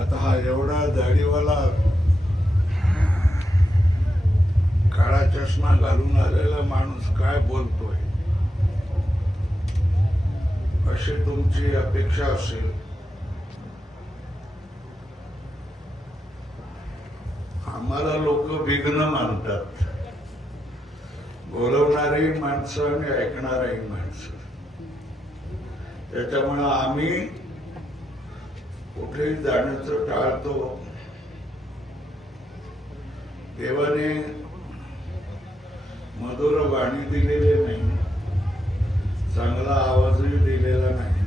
आता हा एवढा दाढीवाला काळा चष्मा घालून आलेला माणूस काय बोलतोय अशी तुमची अपेक्षा असेल. आम्हाला लोक विघ्न मानतात, बोलवणारी माणसं आणि ऐकणारी माणसं. त्याच्यामुळं आम्ही कुठेही जाण्याचं टाळतो. देवाने मधुर वाणी दिलेली नाही, चांगला आवाजही दिलेला नाही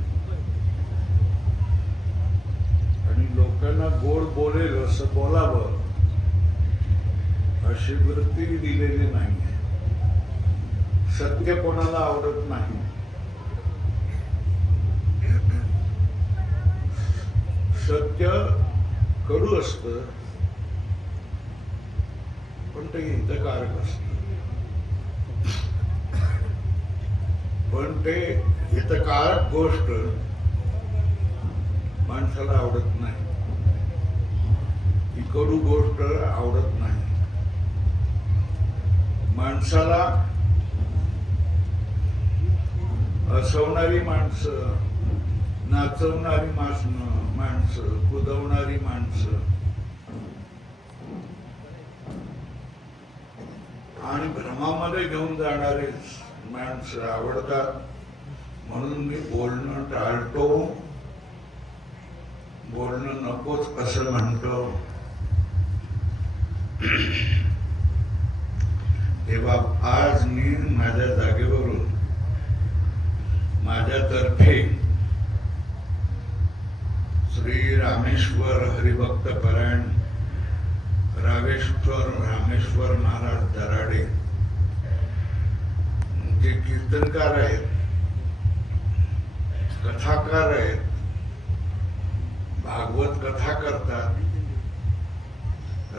आणि लोकांना गोड बोलेल असं बोलावं अशी वृत्ती दिलेली नाही. सत्य कोणाला आवडत नाही. सत्य कडू असतं पण ते हितकारक असतं. पण ते हितकारक गोष्ट माणसाला आवडत नाही, ही कडू गोष्ट आवडत नाही. माणसाला हसवणारी माणसं, नाचवणारी माणसं, कुदवणारी माणसं आणि भ्रमामध्ये घेऊन जाणारे माणसं आवडतात. म्हणून मी बोलणं टाळतो, बोलणं नकोच असं म्हणतो. तेव्हा आज मी माझ्या जागेवरून माझ्यातर्फे श्री रामेश्वर हरिभक्त परायण रामेश्वर महाराज दराडे जे कीर्तनकार आहेत, कथाकार आहेत, भागवत कथा करतात,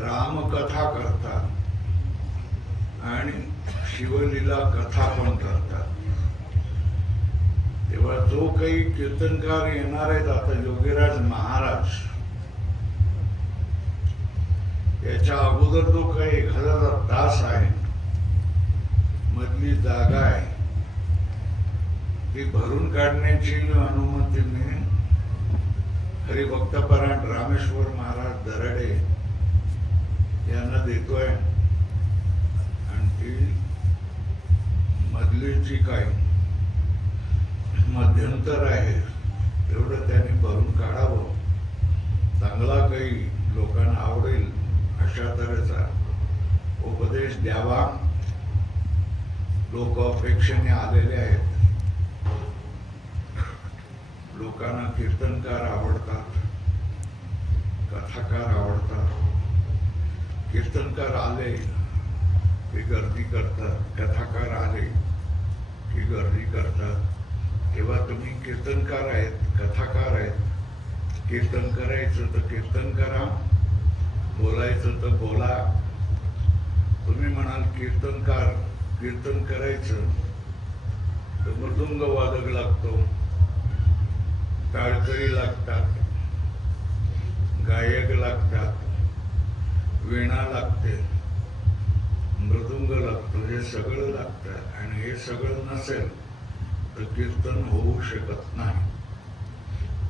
रामकथा करतात आणि शिवलीला कथा पण करतात. तेव्हा जो काही कीर्तनकार येणार आहेत, आता योगीराज महाराज, याच्या अगोदर जो काही 1000 तास आहे, मधली जागा आहे, ती भरून काढण्याची अनुमती मी हरिभक्तपरायण रामेश्वर महाराज दराडे यांना देतोय. आणि ती मधली जी काही मध्यंतर आहे तेवढं त्यांनी भरून काढावं. चांगला काही लोकांना आवडेल अशा तऱ्हेचा उपदेश द्यावा. लोक अपेक्षेने आलेले आहेत. लोकांना कीर्तनकार आवडतात, कथाकार आवडतात. कीर्तनकार आले की गर्दी करतात, कथाकार आले की गर्दी करतात. तेव्हा तुम्ही कीर्तनकार आहेत, कथाकार आहेत, कीर्तन करायचं तर कीर्तन करा, बोलायचं तर बोला. तुम्ही म्हणाल कीर्तन करायचं तर मृदुंग वादक लागतो, टाळकरी लागतात, गायक लागतात, वीणा लागते, मृदुंग लागतो, हे सगळं लागतं. आणि हे सगळं नसेल तर कीर्तन होऊ शकत नाही.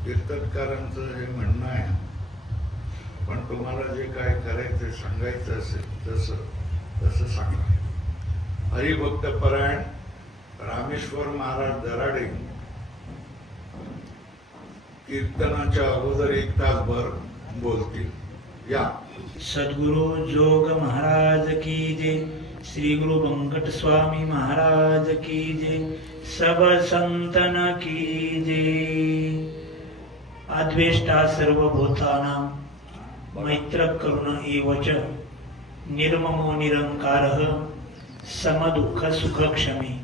कीर्तनकारांचं हे म्हणणं आहे. पण तुम्हाला जे काय करायचं सांगायचं असेल तसं सांगा. हरिभक्त परायण रामेश्वर महाराज दराडे कीर्तनाच्या अगोदर 1 तासभर बोलतील. या. सद्गुरु जोग महाराज की जय, श्री गुरु वेंकट स्वामी महाराज की जय, सब संतन की जय. अद्वेष्टा सर्वभूतानां मैत्र करुण एवच, निर्ममो निरंकारः समदुःख सुख क्षमी.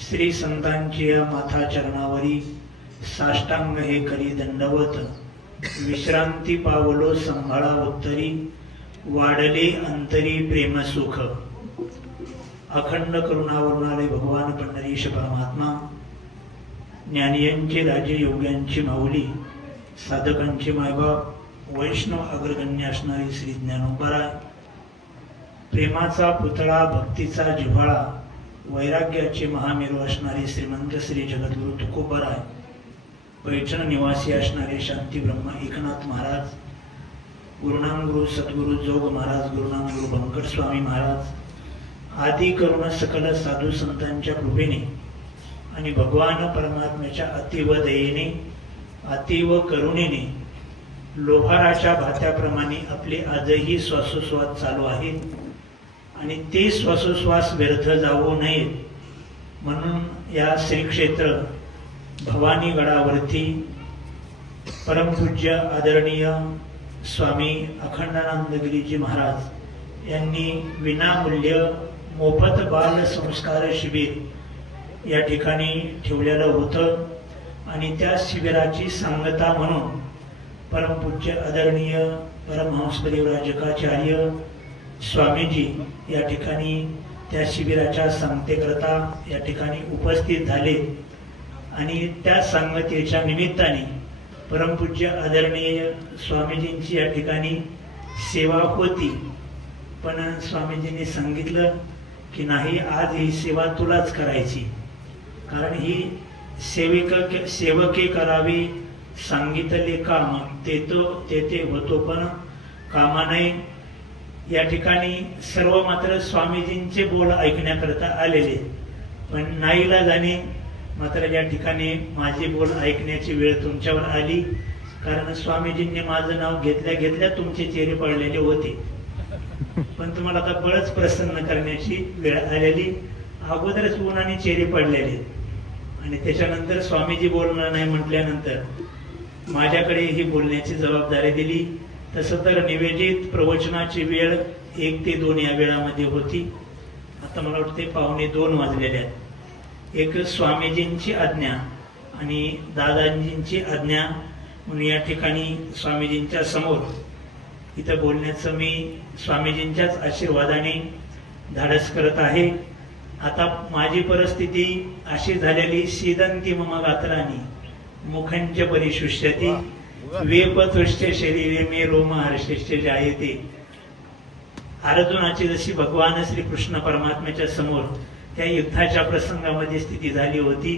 श्री संतांची या माथा चरणावरी साष्टांग हे करी दंडवत. विश्रांती पावलो संभाळा उत्तरी, वाढले अंतरी प्रेम सुख. अखंड करुणावरुणालय भगवान पंढरीश परमात्मा, ज्ञानियांचे राजे योग्यांची माऊली, साधकांचे मायबाप वैष्णव अग्रगण्य असणारी श्री ज्ञानोबाराय, प्रेमाचा पुतळा, भक्तीचा जिव्हाळा, वैराग्याचे महामेरू असणारे श्रीमंत श्री जगद्गुरु तुकोबराय, पैठण निवासी असणारे शांती ब्रह्म एकनाथ महाराज, गुरुनाम गुरु सद्गुरु जोग महाराज, गुरुनाम गुरु बंकट स्वामी महाराज आदी करुण सकल साधू संतांच्या कृपेने आणि भगवान परमात्म्याच्या अतीव दयेने, अतीव करुणेने लोहाराच्या भात्याप्रमाणे आपले आजही श्वासोश्वास चालू आहेत आणि ते श्वासोश्वास व्यर्थ जाऊ नयेत म्हणून या श्री क्षेत्र भवानी गडावरती परमपूज्य आदरणीय स्वामी अखंडानंदगिरीजी महाराज यांनी विनामूल्य मोफत बाल संस्कार शिबिर या ठिकाणी ठेवलेलं होतं आणि त्या शिबिराची सांगता म्हणून परमपूज्य आदरणीय परमहंस परिव्राजकाचार्य स्वामीजी या ठिकाणी त्या शिबिराच्या सांगतेकरता या ठिकाणी उपस्थित झाले आणि त्या सांगतेच्या निमित्ताने परमपूज्य आदरणीय स्वामीजींची या ठिकाणी सेवा होती, पण स्वामीजींनी सांगितलं की नाही, आज ही सेवा तुलाच करायची, कारण ही सेवके करावी सांगितले काम, ते होतो पण कामा नाही. या ठिकाणी सर्व मात्र स्वामीजींचे बोल ऐकण्याकरता आलेले, पण नाईलाजाने मात्र या ठिकाणी माझे बोल ऐकण्याची वेळ तुमच्यावर आली, कारण स्वामीजींनी माझं नाव घेतल्या घेतल्या तुमचे चेहरे पडलेले होते, पण तुम्हाला आता बळच प्रसन्न करण्याची वेळ आलेली. अगोदरच उन्हाने चेहरे पडलेले आणि त्याच्यानंतर स्वामीजी बोलणार नाही म्हटल्यानंतर माझ्याकडे ही बोलण्याची जबाबदारी दिली. तसं तर निवेदित प्रवचनाची वेळ 1 ते 2 या वेळामध्ये होती. आता मला वाटते 1:45 वाजलेले आहेत. एक स्वामीजींची आज्ञा आणि दादाजींची आज्ञा म्हणून या ठिकाणी स्वामीजींच्या समोर इथं बोलण्याचं मी स्वामीजींच्याच आशीर्वादाने धाडस करत आहे. आता माझी परिस्थिती अशी झालेली, सीदंती मम गात्रानी मुखंच परिशुष्यती वेपतुष्ट शरीरे मे रोम हर्षश्च जायते. अर्जुनाची जशी भगवान श्री कृष्ण परमात्म्याच्या समोर त्या युद्धाच्या प्रसंगामध्ये स्थिती झाली होती,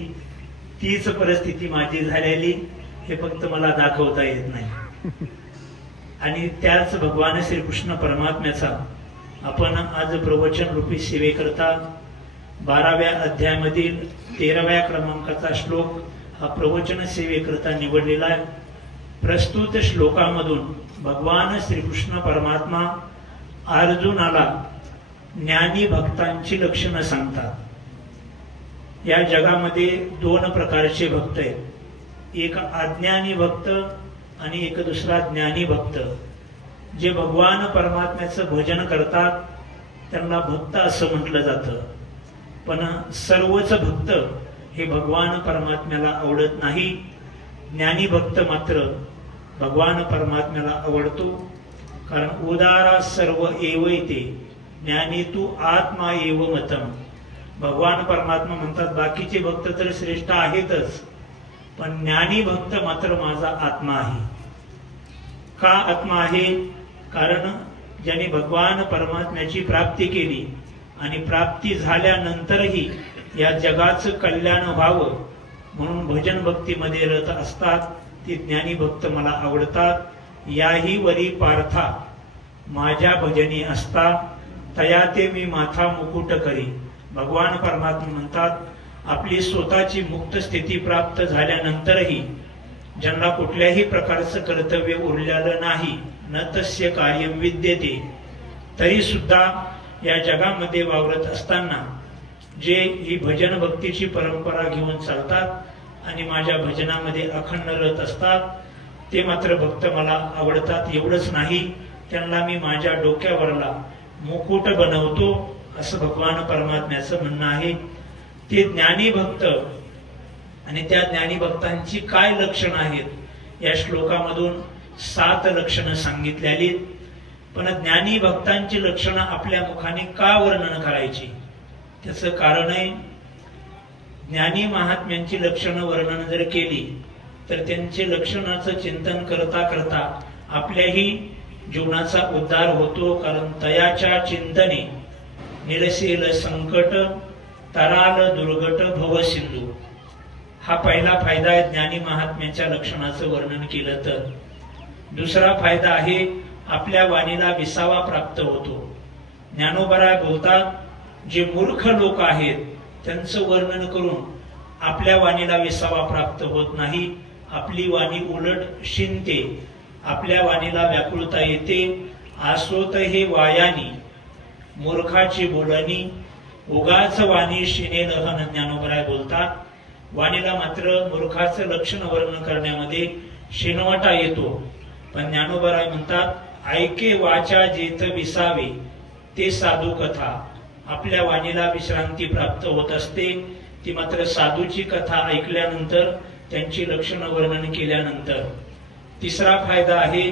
तीच परिस्थिती माझी झालेली, हे फक्त मला दाखवता येत नाही. आणि त्याच भगवान श्री कृष्ण परमात्म्याचा आपण आज प्रवचन रूपी सेवेकरता 12व्या अध्यायामधील 13व्या क्रमांकाचा श्लोक हा प्रवचन सेवेकरता निवडलेला आहे. प्रस्तुत श्लोकामधून भगवान श्रीकृष्ण परमात्मा अर्जुनाला ज्ञानी भक्तांची लक्षणं सांगतात. या जगामध्ये 2 प्रकारचे भक्त आहेत, एक अज्ञानी भक्त आणि एक दुसरा ज्ञानी भक्त. जे भगवान परमात्म्याचं भजन करतात त्यांना भक्त असं म्हटलं जातं, पण सर्वच भक्त हे भगवान परमात्म्याला आवडत नाही. ज्ञानी भक्त मात्र भगवान परमात्म्याला आवडतो, कारण उदारा सर्व एवैते ज्ञानी तू आत्मा एव मतम. भगवान परमात्मा म्हणतात बाकीचे भक्त तर श्रेष्ठ आहेतच, पण ज्ञानी भक्त मात्र माझा आत्मा आहे. का आत्मा आहे? कारण ज्यांनी भगवान परमात्म्याची प्राप्ती केली आणि प्राप्ती झाल्यानंतरही या जगाचं कल्याण व्हावं म्हणून भजन भक्तीमध्ये रत असतात, ते ज्ञानी भक्त मला आवडतात. याही वरी पार्था माझ्या भजनी असता, तया ते मी माथा मुकुट करी. भगवान परमात्मा म्हणतात आपली स्वतःची मुक्त स्थिती प्राप्त झाल्यानंतरही ज्यांना कुठल्याही प्रकारचं कर्तव्य उरलेलं नाही, न तस्य कार्यम विद्यते, तरी सुद्धा या जगामध्ये वावरत असताना जे ही भजन भक्तीची परंपरा घेऊन चालतात आणि माझ्या भजनामध्ये अखंड रत असतात, ते मात्र भक्त मला आवडतात. एवढंच नाही, त्यांना मी माझ्या डोक्यावरला मुकुट बनवतो, असं भगवान परमात्म्याचं म्हणणं आहे. ते ज्ञानी भक्त आणि त्या ज्ञानी भक्तांची काय लक्षणं आहेत या श्लोकामधून 7 लक्षणं सांगितलेली. पण ज्ञानी भक्तांची लक्षणं आपल्या मुखाने का वर्णन करायची, त्याचं कारण आहे, ज्ञानी महात्म्यांची लक्षणं वर्णन जर केली तर त्यांचे लक्षणाचं चिंतन करता करता आपल्याही जीवनाचा उद्धार होतो. कारण तयाच्या चिंतने निरसेल संकट, तराल दुर्गट भव सिंधू. हा पहिला फायदा आहे ज्ञानी महात्म्याच्या लक्षणाचं वर्णन केलं तर. दुसरा फायदा आहे आपल्या वाणीला विसावा प्राप्त होतो. ज्ञानोबराय बोलतात, जे मूर्ख लोक आहेत त्यांचं वर्णन करून आपल्या वाणीला विसावा प्राप्त होत नाही. आपली वाणी उलट शिंते, आपल्या वाणीला व्याकुळता येते. आसोत हे वायानी मूर्खाची बोलणी, उगाच वाणी शिने लहन. ज्ञानोबराय बोलतात, वाणीला मात्र मूर्खाचं लक्षण वर्णन करण्यामध्ये शिनवटा येतो. पण ज्ञानोबराय म्हणतात, ऐके वाचा जेथ विसावे ते साधू कथा. आपल्या वाणीला विश्रांती प्राप्त होत असते ती मात्र साधूची कथा ऐकल्यानंतर, त्यांची लक्षणं वर्णन केल्यानंतर. तिसरा फायदा आहे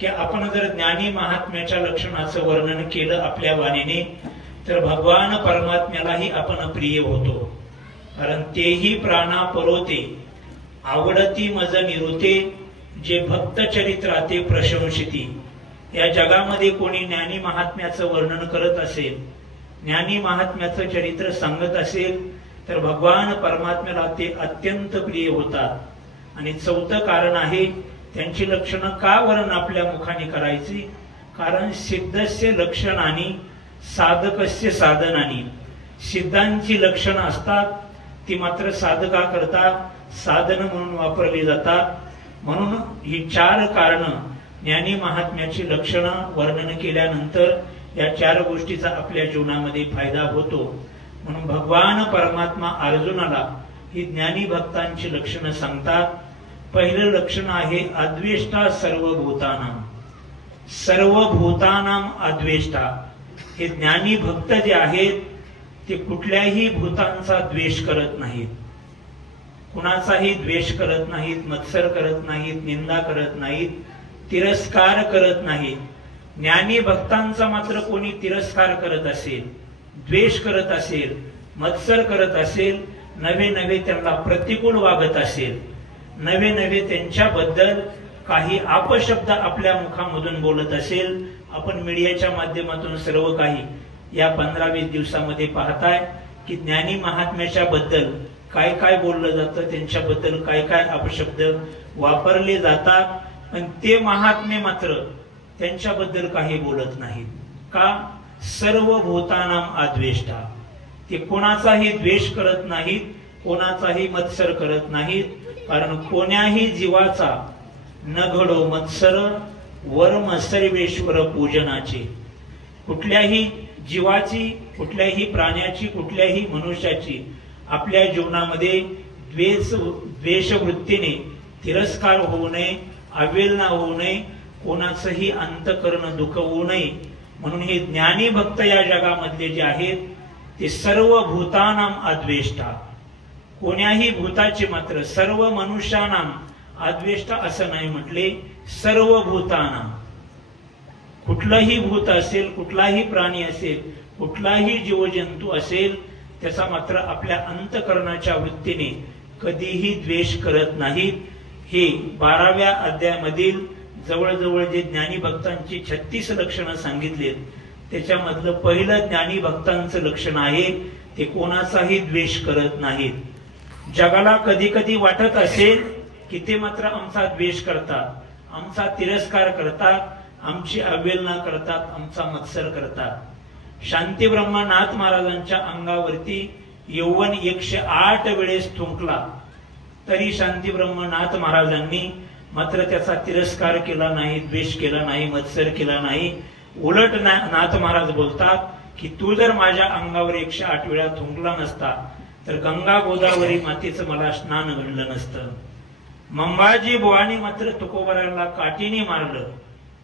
की आपण जर ज्ञानी महात्म्याच्या लक्षणाचं वर्णन केलं आपल्या वाणीने तर भगवान परमात्म्यालाही आपण प्रिय होतो. कारण तेही प्राणा परोते आवडती मज निरुते, जे भक्त चरित्राते प्रशंसिती. या जगामध्ये कोणी ज्ञानी महात्म्याचं वर्णन करत असेल, ज्ञानी महात्म्याचं चरित्र सांगत असेल तर भगवान परमात्म्याला ते अत्यंत प्रिय होतात. आणि चौथं कारण आहे त्यांची लक्षणं का वर्ण आपल्या मुखाने करायची. कारण सिद्धस्य लक्षणानी साधकस्य साधनानी. सिद्धांची लक्षणं असतात ती मात्र साधका करता साधन म्हणून वापरली जातात. म्हणून ही 4 कारणं ज्ञानी महात्म्याची लक्षणं वर्णन केल्यानंतर या 4 गोष्टीचा आपल्या जीवनामध्ये फायदा होतो. म्हणून भगवान परमात्मा अर्जुनाला ही ज्ञानी भक्तांची लक्षणं सांगतात. पहिलं लक्षण आहे अद्वेष्टा सर्वभूतानाम. सर्वभूतानाम अद्वेष्टा. हे ज्ञानी भक्त जे आहेत ते कुठल्याही भूतांचा द्वेष करत नाहीत, कुणाचाही द्वेष करत नाहीत, मत्सर करत नाहीत, निंदा करत नाहीत, तिरस्कार करत नाहीत. ज्ञानी भक्तांचा मात्र कोणी तिरस्कार करत असेल, द्वेष करत असेल, मत्सर करत असेल, नवे नवे त्यांना प्रतिकूल वागत असेल, नवे नवे त्यांच्याबद्दल काही अपशब्द आपल्या मुखामधून बोलत असेल. आपण मीडियाच्या माध्यमातून सर्व काही या 15-20 दिवसामध्ये पाहताय की ज्ञानी महात्म्याच्या बद्दल काय काय बोललं जातं, त्यांच्याबद्दल काय काय अपशब्द वापरले जातात. पण ते महात्मे मात्र त्यांच्याबद्दल काही बोलत नाहीत. का? सर्व भूतानाम अद्वेष्टा. ते कोणाचाही द्वेष करत नाहीत, कोणाचाही मत्सर करत नाहीत. कारण कोण्याही जीवाचा न घडो मत्सर, वर्म सर्वेश्वर पूजनाचे. कुठल्याही जीवाची, कुठल्याही प्राण्याची, कुठल्याही मनुष्याची आपल्या जीवनामध्ये द्वेष वृत्तीने तिरस्कार होऊ नये, अवेलना होऊ नये, कोणाचंही अंतकरण दुखवू नये. म्हणून हे ज्ञानी भक्त या जगामधले जे आहेत ते सर्व भूतानाम अद्वेष्टा. कोण्याही भूताचे मात्र, सर्व मनुष्यानाम अद्वेष्टा असं नाही म्हटले, सर्व भूतानाम. कुठलाही भूत असेल, कुठलाही प्राणी असेल, कुठलाही जीवजंतू असेल, त्याचा मात्र आपल्या अंतकरणाच्या वृत्तीने कधीही द्वेष करत नाहीत. हे 12व्या अध्यायामधील जवळजवळ जे ज्ञानी भक्तांची 36 लक्षणं सांगितलीत त्याच्यामधलं पहिलं ज्ञानी भक्तांचं लक्षण आहे ते कोणाचाही द्वेष करत नाहीत. जगाला कधी कधी वाटत असेल की ते मात्र आमचा द्वेष करतात, आमचा तिरस्कार करतात, आमची अवहेलना करतात, आमचा मत्सर करतात. शांती ब्रह्मनाथ महाराजांच्या अंगावरती यौवन 108 वेळेस थुंकला तरी शांती ब्रह्मनाथ महाराजांनी मात्र त्याचा तिरस्कार केला नाही, द्वेष केला नाही, मत्सर केला नाही. उलट नाथ महाराज बोलतात की तू जर माझ्या अंगावर 108 वेळा थुंकला नसता तर गंगा गोदावरी मातेचं मला स्नान घडलं नसतं. मंबाजी बुवानी मात्र तुकोबराला काठीने मारलं,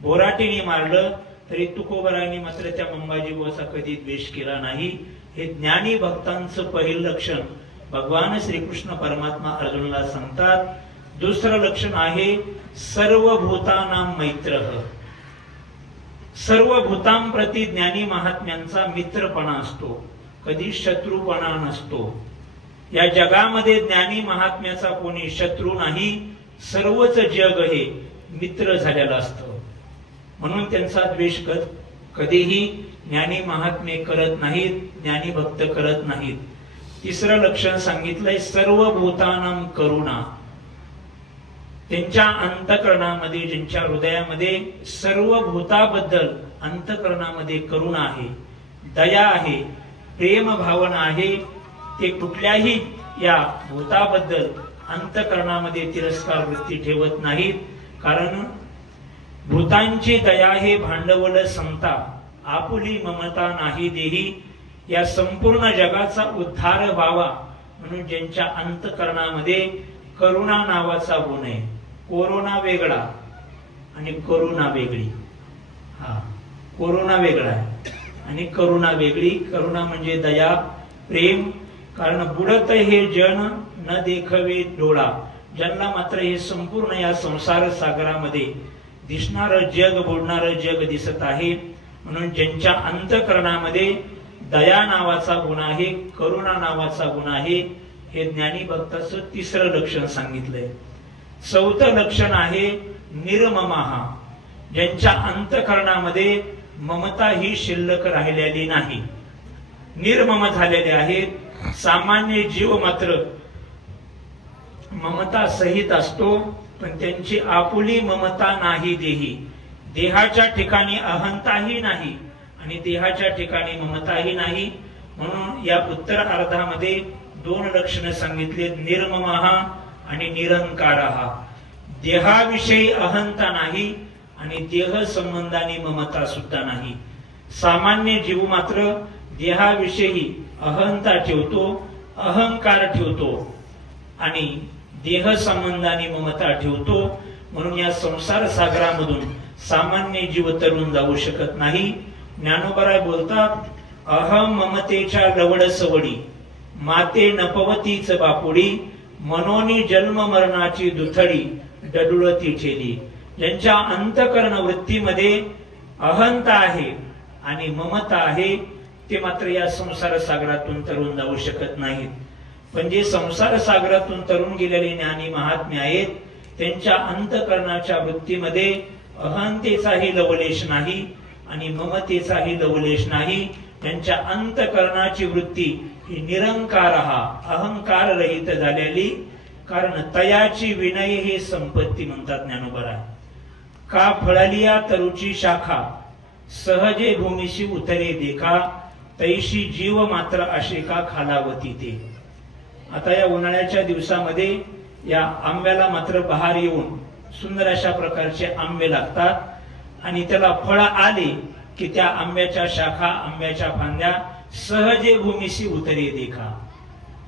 बोराटीने मारलं, तरी तुकोबरायांनी मात्र त्या मंबाजी बुवाचा कधी द्वेष केला नाही. हे ज्ञानी भक्तांचं पहिलं लक्षण भगवान श्रीकृष्ण परमात्मा अर्जुनाला सांगतात. दुसरं लक्षण आहे सर्व भूतानां मैत्रः. सर्व भूतांप्रती ज्ञानी महात्म्यांचा मित्रपणा असतो, कधी शत्रुपणा नसतो. या जगामध्ये ज्ञानी महात्म्याचा कोणी शत्रू नाही, सर्वच जग हे मित्र झालेलं असतं. म्हणून त्यांचा द्वेष कधीही ज्ञानी महात्मे करत नाहीत, ज्ञानी भक्त करत नाहीत. तिसरं लक्षण सांगितलंय सर्व भूतानां करुणा. त्यांच्या अंतःकरणामध्ये, ज्यांच्या हृदयामध्ये सर्व भूताबद्दल अंतःकरणामध्ये करुणा आहे, दया आहे, प्रेम भावना आहे. ते कुठल्याही या भूताबद्दल अंतःकरणामध्ये तिरस्कार वृत्ती ठेवत नाहीत. कारण भूतांची दया हे भांडवल समता, आपुली ममता नाही देही. या संपूर्ण जगाचा उद्धार व्हावा म्हणून ज्यांच्या अंतःकरणामध्ये करुणा नावाचा गुण आहे. कोरोना वेगळा आणि करुणा वेगळी. कोरोना वेगळा आहे आणि करुणा वेगळी. करुणा म्हणजे दया, प्रेम. कारण बुडत हे जन न देखवे डोळा. ज्यांना मात्र हे संपूर्ण या संसार सागरामध्ये दिसणार जग, बुडणार जग दिसत आहे. म्हणून ज्यांच्या अंतःकरणामध्ये दया नावाचा गुण आहे, करुणा नावाचा गुण आहे, हे ज्ञानी भक्ताचं तिसरं लक्षण सांगितलंय. चौथं लक्षण आहे निर्ममहा. ज्यांच्या अंतःकरणामध्ये ममता ही शिल्लक राहिलेली नाही, निर्मम झालेले आहेत. सामान्य जीव मात्र ममता सहित असतो, पण त्यांची आपुली ममता नाही देही. देहाच्या ठिकाणी अहंताही नाही आणि देहाच्या ठिकाणी ममताही नाही. म्हणून या उत्तर अर्धामध्ये दोन लक्षणं सांगितले, निर्ममहा आणि निरंकारहा. देहाविषयी अहंता नाही आणि देह संबंधाने ममता सुद्धा नाही. सामान्य जीव मात्र देहाविषयी अहंता ठेवतो, अहंकार ठेवतो आणि देह संबंधाने ममता ठेवतो. म्हणून या संसार सागरामधून सामान्य जीव तरुण जाऊ शकत नाही. ज्ञानोबराय बोलतात, अहम ममतेच्या लवड सवडी, माते नपवतीच बापुडी, मनोनी जन्म मरणाची दुथडी, डडुळती ठेली. ज्यांच्या अंतःकरण वृत्तीमध्ये अहंता आहे आणि ममता आहे, ते मात्र या संसार सागरातून तरुण जाऊ शकत नाहीत. पण जे संसार सागरातून तरुण गेलेले ज्ञानी महात्मे आहेत, त्यांच्या अंतःकरणाच्या वृत्तीमध्ये अहंतेचाही लवलेश नाही आणि ममतेचाही लवलेश नाही. त्यांच्या अंतःकरणाची वृत्ती ही निरंकारहा, अहंकार रहित झालेली. कारण तयाची विनय हे संपत्ती म्हणतात ज्ञानोबराय. का फळलिया तरुची शाखा, सहजे भूमीशी उतरे देखा, तैशी जीव मात्र असे का खालावती ते. आता या उन्हाळ्याच्या दिवसामध्ये या आंब्याला मात्र बहार येऊन सुंदर अशा प्रकारचे आंबे लागतात आणि त्याला फळ आले की त्या आंब्याच्या शाखा, आंब्याच्या फांद्या सहजे भूमीशी उतरे देखा.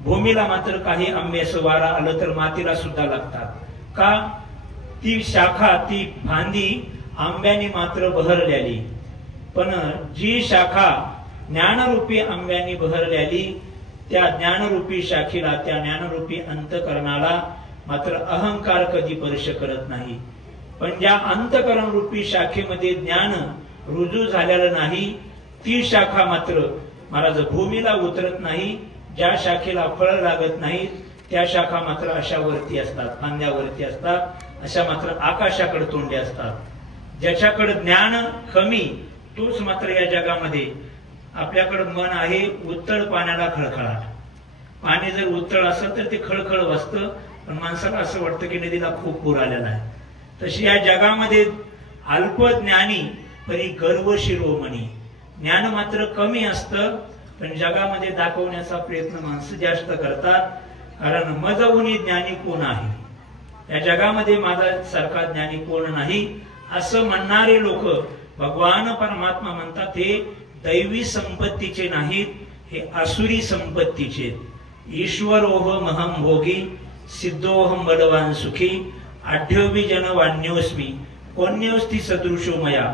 भूमीला मात्र काही आंब्याचं वारा आलं तर मातीला सुद्धा लागतात. का? ती शाखा, ती फांदी आंब्याने मात्र बहरलेली. पण जी शाखा ज्ञानरूपी आंब्याने बहरलेली, त्या ज्ञानरूपी शाखेला, त्या ज्ञानरूपी अंतःकरणाला मात्र अहंकार कधी स्पर्श करत नाही. पण ज्या अंतःकरण रूपी शाखेमध्ये ज्ञान रुजू झालेलं नाही, ती शाखा मात्र महाराज भूमीला उतरत नाही. ज्या शाखेला फळ लागत नाही, त्या शाखा मात्र अशा वरती असतात, फांद्यावरती असतात, अशा मात्र आकाशाकडे तोंडे असतात. ज्याच्याकडे ज्ञान कमी, तोच मात्र या जगामध्ये, आपल्याकडे मन आहे उत्तळ पाण्याला खळखळाट. पाणी जर उत्तळ असेल तर ते खळखळ वाजतं, पण माणसाला असं वाटतं की नदीला खूप पूर आलेला आहे. तशी या जगामध्ये अल्पज्ञानी परी गर्व शिरोमणी. ज्ञान मात्र कमी असतं, पण जगामध्ये दाखवण्याचा प्रयत्न माणसं जास्त करतात. कारण मजहुनी ज्ञानी कोण आहे, या जगामध्ये माझा सारखा ज्ञानी कोण नाही असं म्हणणारे लोक भगवान परमात्मा म्हणतात हे दैवी संपत्तीचे नाहीत, हे आसुरी संपत्तीचे. ईश्वरोह महम भोगी, सिद्धोहम बलवान सुखी, आढ्योबी जन वान्योस्मी, कोण्योस्ति सदृशो मया,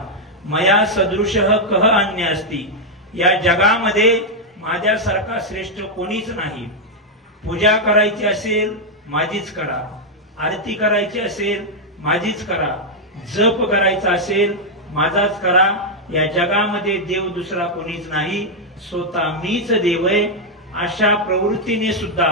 मया सदृशः कह अन्य अस्ति. या जगामध्ये माझ्यासारखा श्रेष्ठ कोणीच नाही. पूजा करायची असेल माझीच करा, आरती करायची असेल माझीच करा, जप करायचा असेल माझाच करा. या जगामध्ये देव दुसरा कोणीच नाही, स्वतः मीच देव आहे. अशा प्रवृत्तीने सुद्धा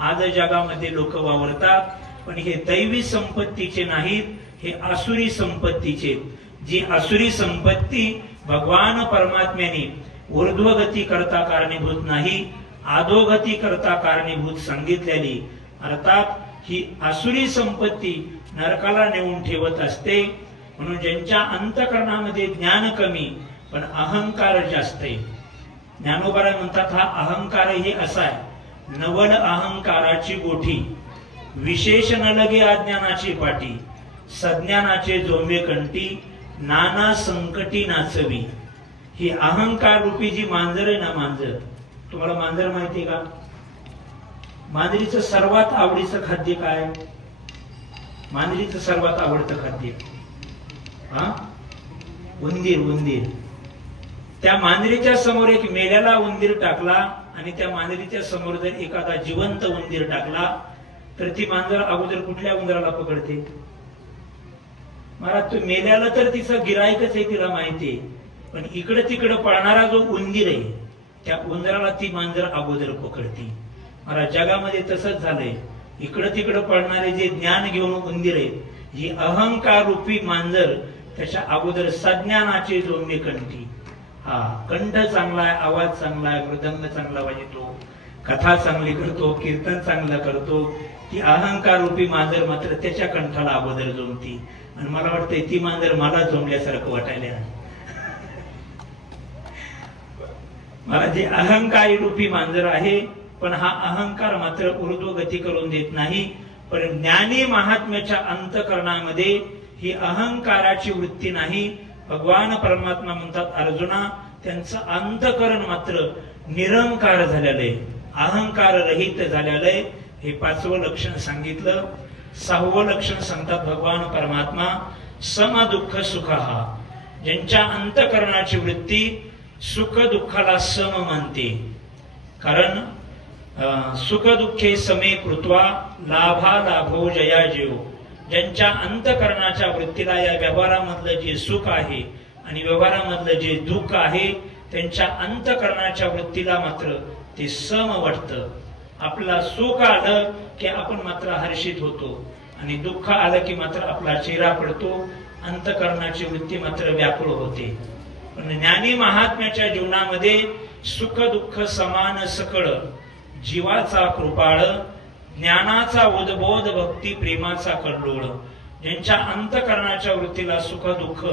आज जगामध्ये लोक वावरतात. पण हे दैवी संपत्तीचे नाहीत, हे आसुरी संपत्तीचे. जी आसुरी संपत्ती भगवान परमात्म्याने ऊर्ध्वगती करता कारणीभूत नाही, अधोगती करता कारणीभूत सांगितलेली, अर्थात ही आसुरी संपत्ती नरकाला नेऊन ठेवत असते. म्हणून ज्यांच्या अंतकरणामध्ये ज्ञान कमी पण अहंकार जास्त आहे. ज्ञानोबा म्हणतात हा अहंकार हे असा आहे, नवल अहंकाराची गोठी, विशेष न लगे अज्ञानाची पाठी, सज्ञानाचे जोंबे कंठी, नाना संकटी नाचवी. ही अहंकार रूपी जी मांजर आहे ना, मांजर, तुम्हाला मांजर माहिती आहे का? मांजरीचं सर्वात आवडीचं खाद्य काय? मांजरीचं सर्वात आवडतं खाद्य उंदीर. उंदीर. त्या मांजरीच्या समोर एक मेल्याला उंदीर टाकला आणि त्या मांजरीच्या समोर जर एखादा जिवंत उंदीर टाकला तर ती मांजर अगोदर कुठल्या उंदराला पकडते? मला तो मेल्याला तर तिचं गिराईकच आहे, तिला माहितीये. पण इकडं तिकडं पळणारा जो उंदीर आहे त्या उंदराला ती मांजर अगोदर पकडते. मला जगामध्ये तसंच झालंय. इकडं तिकडं पळणारे जे ज्ञान घेऊन उंदीर आहेत, ही अहंकार रूपी मांजर त्याच्या अगोदर सज्ञानाचे जोंबे कंठी. हा कंठ चांगला आहे, आवाज चांगला आहे, मृदंग चांगला वाजतो, कथा चांगली करतो, कीर्तन चांगलं करतो, ती अहंकार रूपी मांजर मात्र त्याच्या कंठाला अगोदर जोमती. आणि मला वाटतंय ती मांजर मला जोमल्यासारखं वाटायला. मला जे अहंकारी रूपी मांजर आहे, पण हा अहंकार मात्र ऊर्ध्वगती करून देत नाही. पण ज्ञानी महात्म्याच्या अंतकरणामध्ये ही अहंकाराची वृत्ती नाही. भगवान परमात्मा म्हणतात अर्जुना, त्यांचं अंतकरण मात्र निरंकार झालेलं आहे, अहंकार रहित झालेलं आहे. हे 5वं लक्षण सांगितलं. 6वं लक्षण सांगतात भगवान परमात्मा, सम दुःख सुख. हा ज्यांच्या अंतकरणाची वृत्ती सुख दुःखाला सम मानते. कारण सुख दुःखे समे कृत्वा लाभा लाभो जया जेव. ज्यांच्या अंतकरणाच्या वृत्तीला या व्यवहारामधलं जे सुख आहे आणि व्यवहारामधलं जे दुःख आहे, त्यांच्या अंतकरणाच्या वृत्तीला मात्र ते सम वाटतं. आपला सुख आलं की आपण मात्र हर्षित होतो आणि दुःख आलं की मात्र आपला चेहरा पडतो, अंतकरणाची वृत्ती मात्र व्याकुळ होते. पण ज्ञानी महात्म्याच्या जीवनामध्ये सुख दुःख समान सकळ, जीवाचा कृपाळ, ज्ञानाचा उद्बोध, भक्ती प्रेमाचा कल्लोळ. ज्यांच्या अंतकरणाच्या वृत्तीला सुख दुःख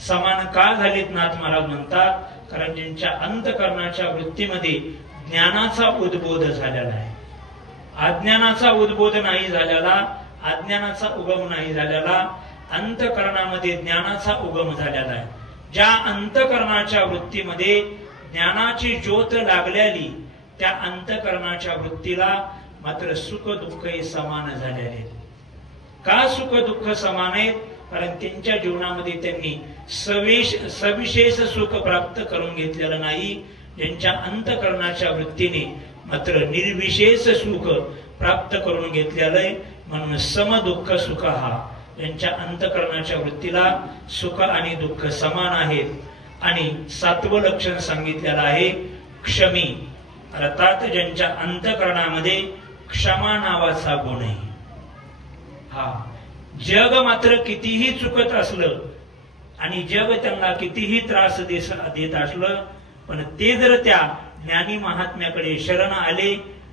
समान का झालेत नाथ महाराज म्हणतात, कारण ज्यांच्या अंतकरणाच्या वृत्तीमध्ये ज्ञानाचा उद्बोध झालेला आहे. अज्ञानाचा उद्बोध नाही झालेला, अज्ञानाचा उगम नाही झालेला, अंतकरणामध्ये ज्ञानाचा उगम झालेला आहे. ज्या अंतकरणाच्या वृत्तीमध्ये ज्ञानाची ज्योत लागलेली त्या अंतकरणाच्या वृत्तीला मात्र सुख दुःख हे समान झालेले आहेत. का सुख दुःख समान आहेत? कारण त्यांच्या जीवनामध्ये त्यांनी सविशेष सुख प्राप्त करून घेतलेलं नाही. ज्यांच्या अंतकरणाच्या वृत्तीने मात्र निर्विशेष सुख प्राप्त करून घेतलेलं आहे. म्हणून सम दुःख सुख. हा ज्यांच्या अंतकरणाच्या वृत्तीला सुख आणि दुःख समान आहेत. आणि 7वं लक्षण सांगितलेलं आहे क्षमी. अर्थात ज्यांच्या अंतकरणामध्ये क्षमा नावाचा गुण आहे. हा जग मात्र कितीही चुकत असलं आणि जग त्यांना कितीही त्रास देत असलं, पण ते जर त्या ज्ञानी महात्म्याकडे शरण आले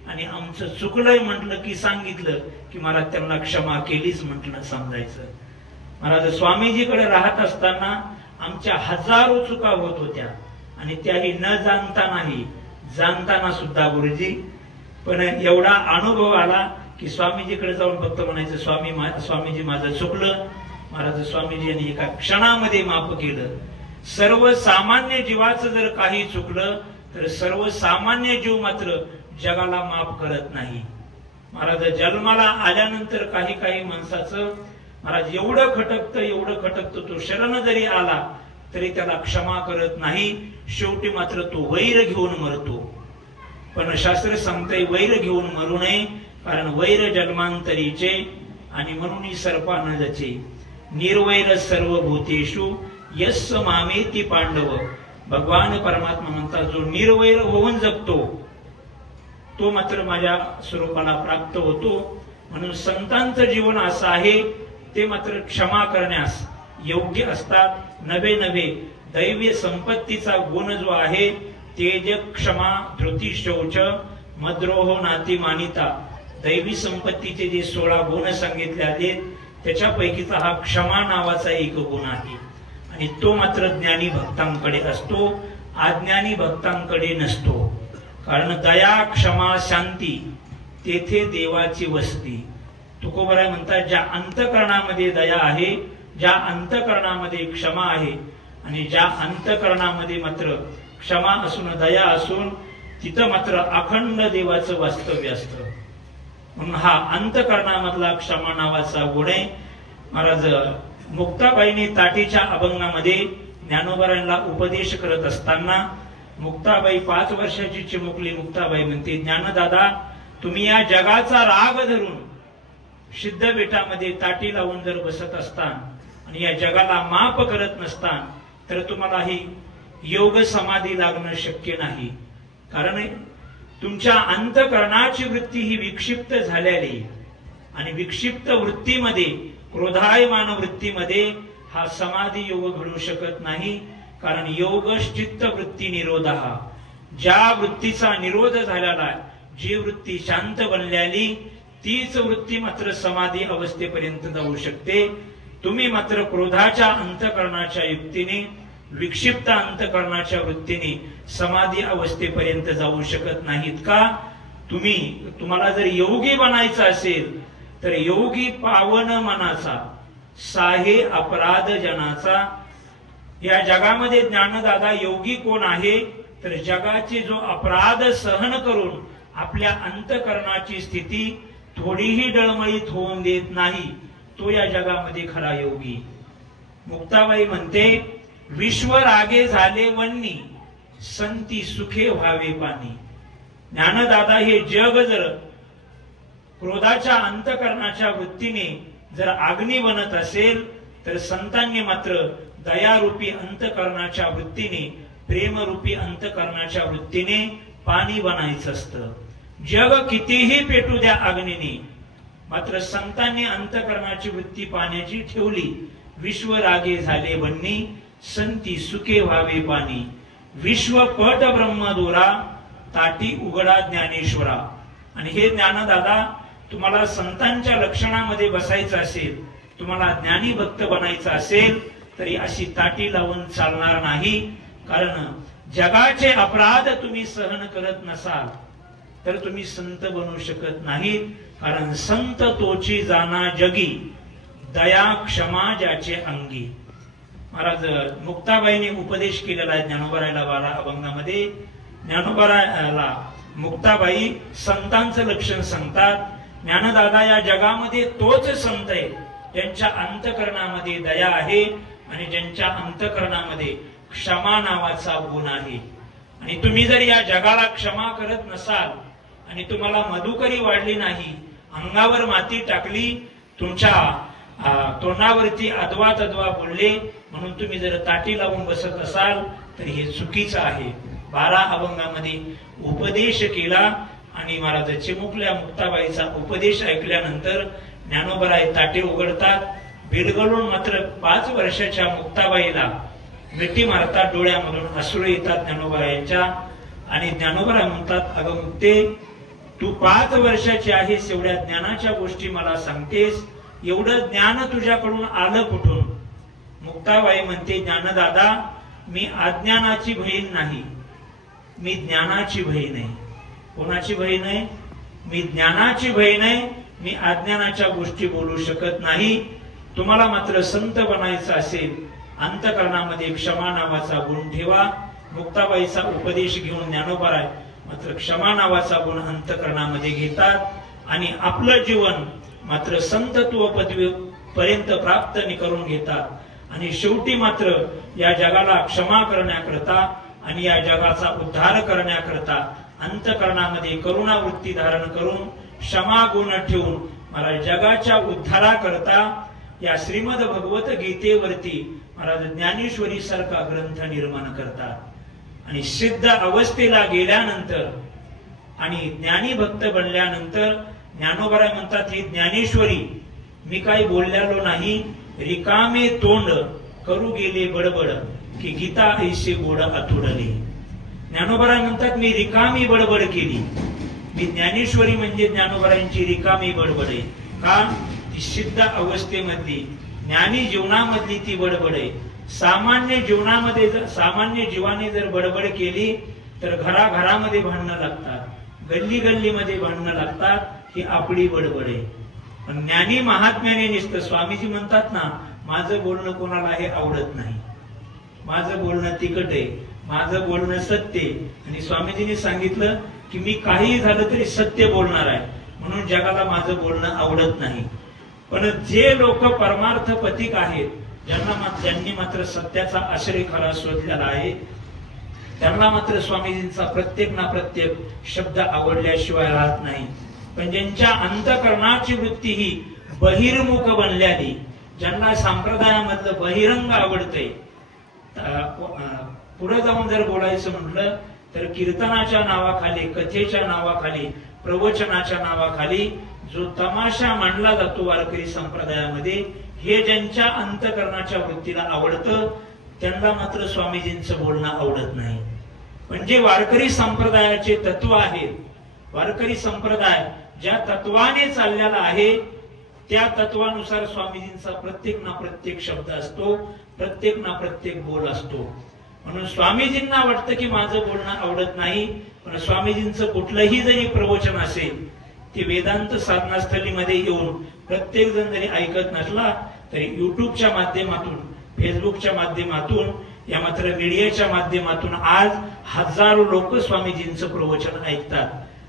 आणि आमचं चुकलंय म्हटलं की सांगितलं की मला त्यांना क्षमा केलीच म्हटलं समजायचं. महाराज स्वामीजीकडे राहत असताना आमच्या हजारो चुका होत होत्या आणि त्याही न जाणता नाही, जाणताना सुद्धा गुरुजी. पण एवढा अनुभव आला की स्वामीजीकडे जाऊन फक्त म्हणायचं स्वामीजी माझं चुकलं. महाराज स्वामीजी यांनी एका क्षणामध्ये माफ केलं. सर्वसामान्य जीवाचं जर काही चुकलं तर सर्वसामान्य जीव मात्र जगाला माफ करत नाही. महाराज जन्माला आल्यानंतर काही माणसाचं महाराज एवढं खटकतं तो शरण जरी आला तरी त्याला क्षमा करत नाही. शेवटी मात्र तो वैर घेऊन मरतो. पण शास्त्र सांगतंय वैर घेऊन मरू नये, कारण वैर जन्मांतरीचे आणि म्हणून सर्पान जचे. निर्वैर सर्व भूतेषु यस्स मामेती पांडव. भगवान परमात्मा म्हणतात जो निर्वैर होऊन जगतो तो मात्र माझ्या स्वरूपाला प्राप्त होतो. म्हणून संतांचं जीवन असं आहे, ते मात्र क्षमा करण्यास योग्य असतात. नवे नवे दैवी संपत्तीचा गुण जो आहे, तेज क्षमा धृती शौच मद्रोह नाती मानिता, दैवी संपत्तीचे जे 16 गुण सांगितले आहेत त्याच्यापैकीचा हा क्षमा नावाचा एक गुण आहे. आणि तो मात्र ज्ञानी भक्तांकडे असतो, अज्ञानी भक्तांकडे नसतो. कारण दया क्षमा शांती तेथे देवाची वस्ती. तुकोबराय म्हणतात, ज्या अंतकरणामध्ये दया आहे, ज्या अंतकरणामध्ये क्षमा आहे आणि ज्या अंतकरणामध्ये मात्र क्षमा असून दया असून तिथं मात्र अखंड देवाचं वास्तव्य असतं. म्हणून हा अंतकरणामधला क्षमा नावाचा गुण आहे. महाराज मुक्ताबाईने ताटीच्या अभंगामध्ये ज्ञानोबारांना उपदेश करत असताना मुक्ताबाई 5 वर्षाची चिमुकली मुक्ताबाई म्हणते, ज्ञानदादा तुम्ही या जगाचा राग धरून सिद्ध बेटामध्ये ताटी लावून जर बसत असतान आणि या जगाला माफ करत नसतान तर तुम्हाला ही योग समाधी लागणं शक्य नाही. कारण तुमच्या अंतकरणाची वृत्ती ही विक्षिप्त झालेली आणि विक्षिप्त वृत्तीमध्ये क्रोधायमान वृत्तीमध्ये हा समाधी योग घडू शकत नाही. कारण योग चित्त वृत्ती निरोध, ज्या वृत्तीचा निरोध झालेला आहे, जी वृत्ती शांत बनलेली तीच वृत्ती मात्र समाधी अवस्थेपर्यंत जाऊ शकते. तुम्ही मात्र क्रोधाच्या अंतकरणाच्या युक्तीने विक्षिप्त अंतकरणाच्या वृत्तीने समाधी अवस्थेपर्यंत जाऊ शकत नाहीत. का? तुम्हाला जर योगी बनायचं असेल तर योगी पावन मनाचा साहे अपराध जनाचा. या जगामध्ये ज्ञानदादा योगी कोण आहे तर जगाचे जो अपराध सहन करून आपल्या अंतकरणाची स्थिती थोडीही डळमळीत होऊन देत नाही, तो या जगामध्ये खरा योगी. मुक्ताबाई म्हणते, विश्व रागे झाले वन्नी संती सुखे व्हावे पाणी. ज्ञानदादा हे जग जर क्रोधाच्या अंतकरणाच्या वृत्तीने जर अग्नी बनत असेल तर संतांनी मात्र दयारूपी अंतकरणाच्या वृत्तीने प्रेमरूपी अंतकरणाच्या वृत्तीने पाणी बनायचं असतं. जग कितीही पेटू द्या अग्नीने, मात्र संतांनी अंतकरणाची वृत्ती पाण्याची ठेवली. विश्व रागे झाले वन्नी संती सुखे व्हावे पाणी. विश्व पट ब्रह्मदोरा ताटी उघडा ज्ञानेश्वरा. आणि हे ज्ञानदादा, तुम्हाला संतांच्या लक्षणामध्ये बसायचं असेल, तुम्हाला ज्ञानी भक्त बनायचं असेल तरी अशी ताटी लावून चालणार नाही. कारण जगाचे अपराध तुम्ही सहन करत नसाल तर तुम्ही संत बनू शकत नाही. कारण संत तोची जाना जगी दया क्षमा ज्याचे अंगी. महाराज मुक्ताबाईने उपदेश केलेला आहे ज्ञानोबारायला 12 अभंगामध्ये. ज्ञानोबारायला मुक्ताबाई संतांचं लक्षण सांगतात. ज्ञानदादा या जगामध्ये तोच संत आहे ज्यांच्या अंतकरणामध्ये दया आहे आणि ज्यांच्या अंतकरणामध्ये क्षमा नावाचा गुण आहे. आणि तुम्ही जर या जगाला क्षमा करत नसाल आणि तुम्हाला मधुकरी वाढली नाही, अंगावर माती टाकली, तुमच्या तोंडावरती अद्वा तद्वा बोलले म्हणून तुम्ही जर ताटी लावून बसत असाल तर हे चुकीचं आहे. 12 अभंगामध्ये उपदेश केला आणि महाराज चिमुकल्या मुक्ताबाईचा उपदेश ऐकल्यानंतर ज्ञानोबाराय ताटे उघडतात. बिलगलून मात्र 5 वर्षाच्या मुक्ताबाईला मिठी मारतात, डोळ्यामधून अश्रू येतात ज्ञानोबारायांच्या. आणि ज्ञानोबाराय म्हणतात, अगं मुक्ते, तू 5 वर्षाची आहेस, एवढ्या ज्ञानाच्या गोष्टी मला सांगतेस, एवढं ज्ञान तुझ्याकडून आलं कुठून? मुक्ताबाई म्हणते, ज्ञानदादा, मी अज्ञानाची बहीण नाही, मी ज्ञानाची बहीण आहे. कोणाची बहीण आहे? मी ज्ञानाची बहीण आहे. मी अज्ञानाच्या गोष्टी बोलू शकत नाही. तुम्हाला मात्र संत बनायचं असेल, अंतकरणामध्ये क्षमा नावाचा गुण ठेवा. मुक्ताबाईचा उपदेश घेऊन ज्ञानोबाराय मात्र क्षमा नावाचा गुण अंतकरणामध्ये घेतात आणि आपलं जीवन मात्र संतत्व पदवी पर्यंत प्राप्त करून घेतात. आणि शेवटी मात्र या जगाला क्षमा करण्याकरता आणि या जगाचा उद्धार करण्याकरता अंतकरणामध्ये करुणा वृत्ती धारण करून क्षमा गुण ठेवून महाराज जगाच्या उद्धाराकरता या श्रीमद भगवत गीतेवरती महाराज ज्ञानेश्वरी सारखा ग्रंथ निर्माण करतात. आणि सिद्ध अवस्थेला गेल्यानंतर आणि ज्ञानी भक्त बनल्यानंतर ज्ञानोबराय म्हणतात, ही ज्ञानेश्वरी मी काही बोललेलो नाही, रिकामे तोंड करू गेले बडबड, की गीता ऐसे गोड आतुडले. ज्ञानोबराय म्हणतात, मी रिकामी बडबड केली. मी ज्ञानेश्वरी म्हणजे ज्ञानोबरायांची रिकामी बडबड आहे. का? ती सिद्ध अवस्थेमधली, ज्ञानी जीवनामधली ती बडबड आहे. सामान्य जीवनामध्ये सामान्य जीवाने जर बडबड केली तर घराघरामध्ये भांडणं लागतात, गल्ली गल्लीमध्ये भांडणं लागतात. ही आपली बडबड आहे. पण ज्ञानी महात्म्याने नुसतं, स्वामीजी म्हणतात ना, माझं बोलणं कोणाला हे आवडत नाही, माझं बोलणं तिखट आहे, माझं बोलणं सत्य आहे. आणि स्वामीजींनी सांगितलं की मी काही झालं तरी सत्य बोलणार आहे, म्हणून जगाला माझं बोलणं आवडत नाही. पण जे लोक परमार्थ पथिक आहेत, ज्यांनी मात्र सत्याचा आश्रय खरा शोधलेला आहे, त्यांना मात्र स्वामीजींचा प्रत्येक ना प्रत्येक शब्द आवडल्याशिवाय राहत नाही. पण ज्यांच्या अंतःकरणाची वृत्ती ही बहिर्मुख बनलेली, ज्यांना संप्रदायामधलं बहिरंग आवडतंय, पुढे जाऊन जर बोलायचं म्हटलं तर कीर्तनाच्या नावाखाली, कथेच्या नावाखाली, प्रवचनाच्या नावाखाली जो तमाशा मांडला जातो वारकरी संप्रदायामध्ये, हे ज्यांच्या अंतःकरणाच्या वृत्तीला आवडतं त्यांना मात्र स्वामीजींचं बोलणं आवडत नाही. म्हणजे वारकरी संप्रदायाचे तत्व आहेत, वारकरी संप्रदाय ज्या तत्वाने चाललेला आहे त्या तत्वानुसार स्वामीजींचा प्रत्येक ना प्रत्येक शब्द असतो, प्रत्येक ना प्रत्येक बोल असतो. म्हणून स्वामीजींना वाटतं की माझं बोलणं आवडत नाही, पण स्वामीजींचं कुठलंही जरी प्रवचन असेल ते वेदांत साधनास्थलीमध्ये येऊन प्रत्येक जण जरी ऐकत नसला तरी युट्यूबच्या माध्यमातून, फेसबुकच्या माध्यमातून, या मात्र मीडियाच्या माध्यमातून आज हजारो लोक स्वामीजींचं प्रवचन ऐकतात.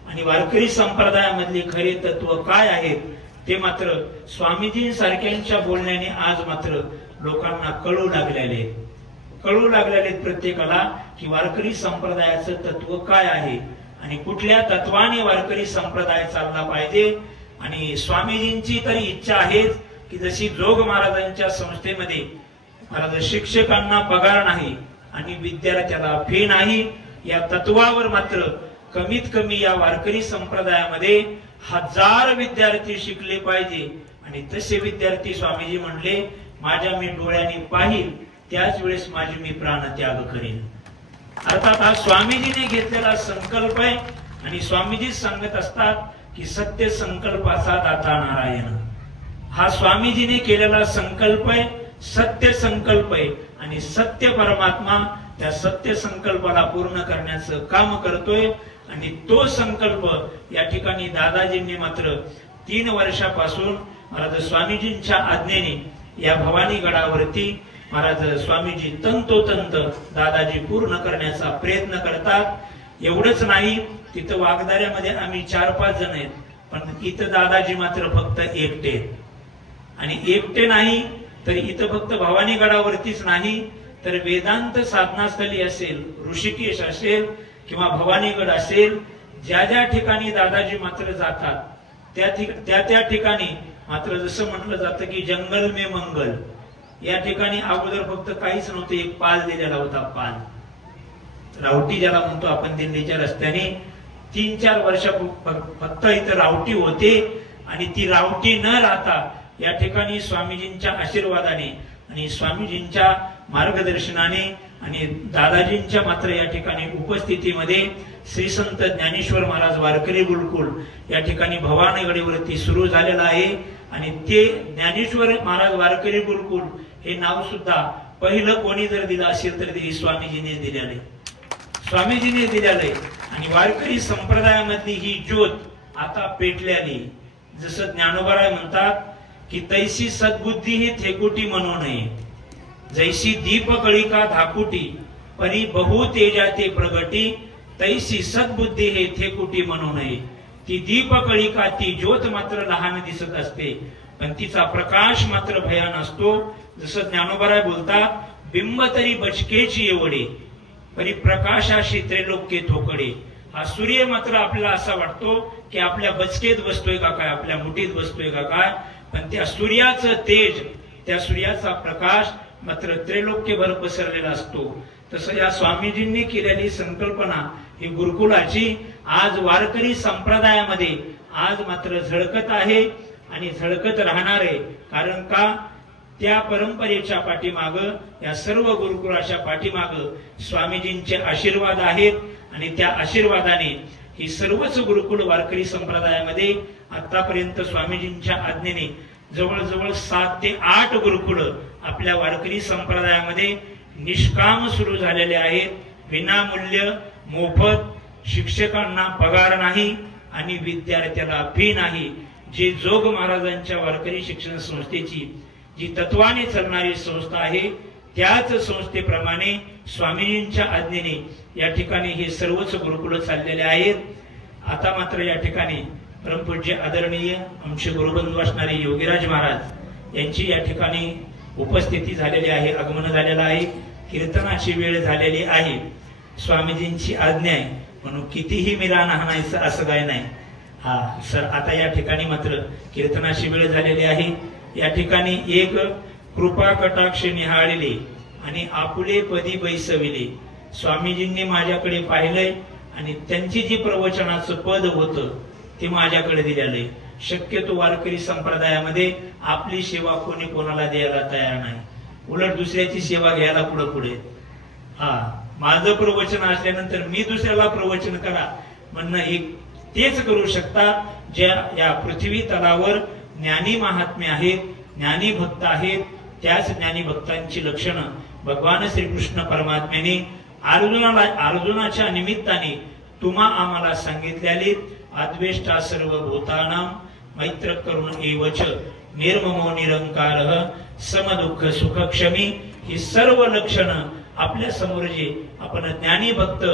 आणि वारकरी संप्रदायामधली खरे तत्व काय आहेत ते मात्र स्वामीजींसारख्यांच्या बोलण्याने आज मात्र लोकांना कळू लागलेले प्रत्येकाला की वारकरी संप्रदायाचं तत्व काय आहे आणि कुठल्या तत्वाने वारकरी संप्रदाय चालला पाहिजे. आणि स्वामीजींची तरी इच्छा आहेच की जशी जोग महाराजांच्या संस्थेमध्ये महाराज शिक्षकांना पगार नाही आणि विद्यार्थ्याला फी नाही, या तत्वावर मात्र कमीत कमी या वारकरी संप्रदायामध्ये 1000 विद्यार्थी शिकले पाहिजे. आणि तसे विद्यार्थी स्वामीजी म्हणले, माझ्या मी डोळ्यांनी पाहिल त्याच वेळेस माझी मी प्राणत्याग करीन. अर्थात हा स्वामीजीने घेतलेला संकल्प आहे. आणि स्वामीजी सांगत असतात की सत्य संकल्पाचा दाता नारायण. हा स्वामीजीने केलेला संकल्प आहे, सत्य संकल्प आहे. आणि सत्य परमात्मा त्या सत्य संकल्पाला पूर्ण करण्याचं काम करतोय. आणि तो संकल्प या ठिकाणी दादाजींनी मात्र 3 वर्षापासून महाराज स्वामीजींच्या आज्ञेने या भवानी गडावरती महाराज स्वामीजी तंतोतंत दादाजी पूर्ण करण्याचा प्रयत्न करतात. एवढंच नाही, तिथं वागदाऱ्यामध्ये आम्ही 4-5 जण आहेत, पण इथं दादाजी मात्र फक्त एकटे. आणि एकटे नाही तर इथं फक्त भवानी गडावरतीच नाही तर वेदांत साधनास्थली असेल, ऋषिकेश असेल किंवा भवानीगड असेल, ज्या ज्या ठिकाणी दादाजी मात्र जातात त्या ठिकाणी मात्र जसं म्हटलं जातं की जंगल में मंगल, या ठिकाणी अगोदर फक्त काहीच नव्हतं, एक पाल दिलेला होता. पाल रावटी ज्याला म्हणतो आपण, दिल्लीच्या रस्त्याने 3-4 वर्ष फक्त इथं रावटी होते. आणि ती रावटी न राहता या ठिकाणी स्वामीजींच्या आशीर्वादाने आणि स्वामीजींच्या मार्गदर्शनाने आणि दादाजींच्या मात्र या ठिकाणी उपस्थितीमध्ये श्री संत ज्ञानेश्वर महाराज वारकरी गुरुकुल या ठिकाणी भवानी गडीवरती सुरू झालेला आहे. आणि ते ज्ञानेश्वर महाराज वारकरी गुरुकुल हे नाव सुद्धा पहिलं कोणी जर दिलं असेल तर ते स्वामीजीने दिलेलं आहे. आणि वारकरी संप्रदायामधली ही ज्योत आता पेटल्याली. जसं ज्ञानोबराय म्हणतात की तैसी सद्बुद्धी ही थेकुटी म्हणू नये, जैसी दीपकळिका धाकुटी परी बहु तेजाते प्रगटी, तैसी सद्बुद्धी हे थेकुटी म्हणू नये. ती दीपकळिका, ती ज्योत मात्र लहान दिसत असते पण तिचा प्रकाश मात्र भयान असतो. जसं ज्ञानोबराय बोलतात, बिंब तरी बचकेची एवढे परी प्रकाशाशी त्रैलोक्ये थोकडे. हा सूर्य मात्र आपल्याला असा वाटतो की आपल्या बचकेत बसतोय का काय, आपल्या मुठीत बसतोय का काय, पण त्या सूर्याचं तेज, त्या सूर्याचा प्रकाश मात्र त्रैलोक्यभर पसरलेला असतो. तसं या स्वामीजींनी केलेली संकल्पना ही गुरुकुलाची आज वारकरी संप्रदायामध्ये आज मात्र झळकत आहे आणि झळकत राहणार आहे. कारण का, त्या परंपरेच्या पाठीमाग, या सर्व गुरुकुलाच्या पाठीमाग स्वामीजींचे आशीर्वाद आहेत आणि त्या आशीर्वादाने ही सर्वच गुरुकुल वारकरी संप्रदायामध्ये आतापर्यंत स्वामीजींच्या आज्ञेने जवळजवळ 7 ते 8 गुरुकुल आपल्या वारकरी संप्रदायामध्ये निष्काम सुरू झालेले आहेत. विनामूल्य, मोफत, शिक्षकांना पगार नाही आणि विद्यार्थ्याला फी नाही. जे जोग महाराजांच्या वारकरी शिक्षण संस्थेची जी तत्वाने चालणारी संस्था आहे, त्याच संस्थेप्रमाणे स्वामीजींच्या आज्ञेने या ठिकाणी हे सर्वच गुरुकुल चाललेले आहेत. आता मात्र या ठिकाणी परमपूज्य आदरणीय आमचे गुरुबंधू असणारे योगीराज महाराज यांची या ठिकाणी उपस्थिती झालेली आहे, आगमन झालेलं आहे. कीर्तनाची वेळ झालेली आहे. स्वामीजींची आज्ञा आहे म्हणून कितीही मिरान हाणायचं असं काय नाही. हा सर, आता या ठिकाणी मात्र कीर्तनाची वेळ झालेली आहे. या ठिकाणी एक कृपा कटाक्ष निहाळले आणि आपुले पदी बैसविले. स्वामीजींनी माझ्याकडे पाहिलंय आणि त्यांची जी प्रवचनाचं पद होतं ते माझ्याकडे दिलेलं आहे. शक्यतो वारकरी संप्रदायामध्ये आपली सेवा कोणी कोणाला द्यायला तयार नाही, उलट दुसऱ्याची सेवा घ्यायला पुढे. हा, माझं प्रवचन असल्यानंतर मी दुसऱ्याला प्रवचन करा म्हणणं एक तेच करू शकतात ज्या या पृथ्वी तलावर ज्ञानी महात्मे आहेत, ज्ञानी भक्त आहेत. त्याच ज्ञानी भक्तांची लक्षणं भगवान श्रीकृष्ण परमात्म्याने अर्जुनाच्या निमित्ताने तुम्हा आम्हाला सांगितलेली. अद्वेष्टा सर्व भूतानां मैत्र करुण एवच निर्ममो निरंकारः समदुःख सुख क्षमी. ही सर्व लक्षणं आपल्या समोर जे आपण ज्ञानी भक्त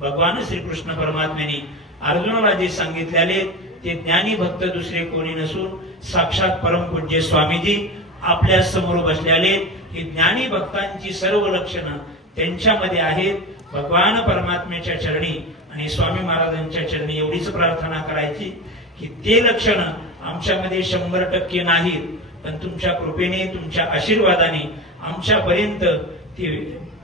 भगवान श्रीकृष्ण परमात्म्याने अर्जुनाला जे सांगितलेले ते ज्ञानी भक्त दुसरे कोणी नसून साक्षात परमपूज्य स्वामीजी आपल्या समोर बसलेले. ही ज्ञानी भक्तांची सर्व लक्षणं त्यांच्यामध्ये आहेत. भगवान परमात्म्याच्या चरणी आणि स्वामी महाराजांच्या चरणी एवढीच प्रार्थना करायची की ते लक्षणं आमच्यामध्ये 100% नाहीत, पण तुमच्या कृपेने, तुमच्या आशीर्वादाने आमच्यापर्यंत ते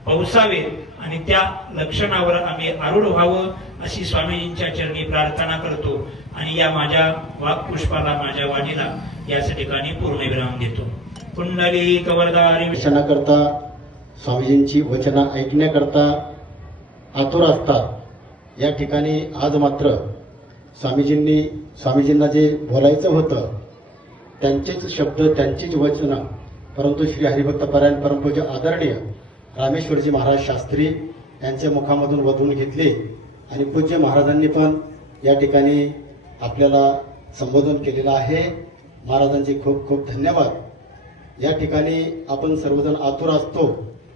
पोहोचावे आणि त्या लक्षणावर आम्ही आरूढ व्हावं अशी स्वामीजींच्या चरणी प्रार्थना करतो. आणि या माझ्या वाक्पुष्पाला, माझ्या वाणीला याच ठिकाणी पूर्णविराम देतो. कुंडली कवरदारी करता, स्वामीजींची वचना ऐकण्याकरता आतुर असतात. या ठिकाणी आज मात्र स्वामीजींना जे बोलायचं होतं त्यांचेच शब्द, त्यांचीच वचनं, परंतु श्री हरिभक्त परायण परमपूज्य आदरणीय रामेश्वरजी महाराज शास्त्री यांच्या मुखामधून वधून घेतले आणि पूज्य महाराजांनी पण या ठिकाणी आपल्याला संबोधन केलेलं आहे. महाराजांचे खूप खूप धन्यवाद. या ठिकाणी आपण सर्वजण आतुर असतो.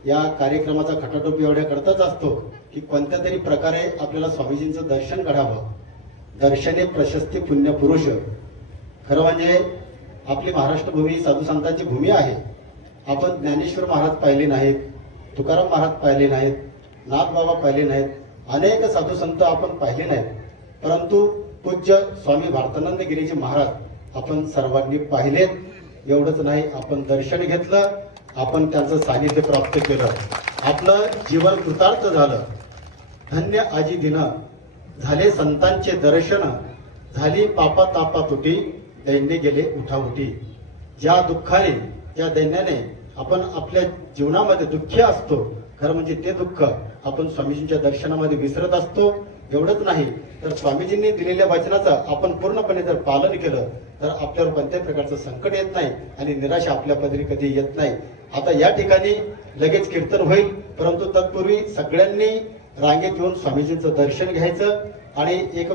या कार्यक्रमाचा खटाटोप एवढ्या करताच असतो की कोणत्या तरी प्रकारे आपल्याला स्वामीजींचं दर्शन घडावं. दर्शने प्रशस्ती पुण्य पुरुष. खरं म्हणजे आपली महाराष्ट्र भूमी साधू संतांची भूमी आहे. आपण ज्ञानेश्वर महाराज पाहिले नाहीत, तुकाराम महाराज पाहिले नाहीत, नाथ बाबा पाहिले नाहीत, अनेक साधू संत आपण पाहिले नाहीत, परंतु पूज्य स्वामी भारतानंद गिरीजी महाराज आपण सर्वांनी पाहिलेत. एवढंच नाही, आपण दर्शन घेतलं, आपण त्यांचं सानिध्य प्राप्त केलं, आपलं जीवन कृतार्थ झालं. धन्य आजी दिन झाले संतांचे दर्शन, झाली पापा तापा तुटी, दैन्य गेले उठाउठी. ज्या दुःखाने, ज्या दैन्याने आपण आपल्या जीवनामध्ये दुःखी असतो, खरं म्हणजे ते दुःख आपण स्वामीजींच्या दर्शनामध्ये विसरत असतो. एवढंच नाही तर स्वामीजींनी दिलेल्या वचनाचं आपण पूर्णपणे जर पालन केलं तर आपल्यावर कोणत्याही प्रकारचं संकट येत नाही आणि निराशा आपल्या पदरी कधी येत नाही. आता या ठिकाणी लगेच कीर्तन होईल, परंतु तत्पूर्वी सगळ्यांनी रांगेत येऊन स्वामीजींचं दर्शन घ्यायचं आणि एक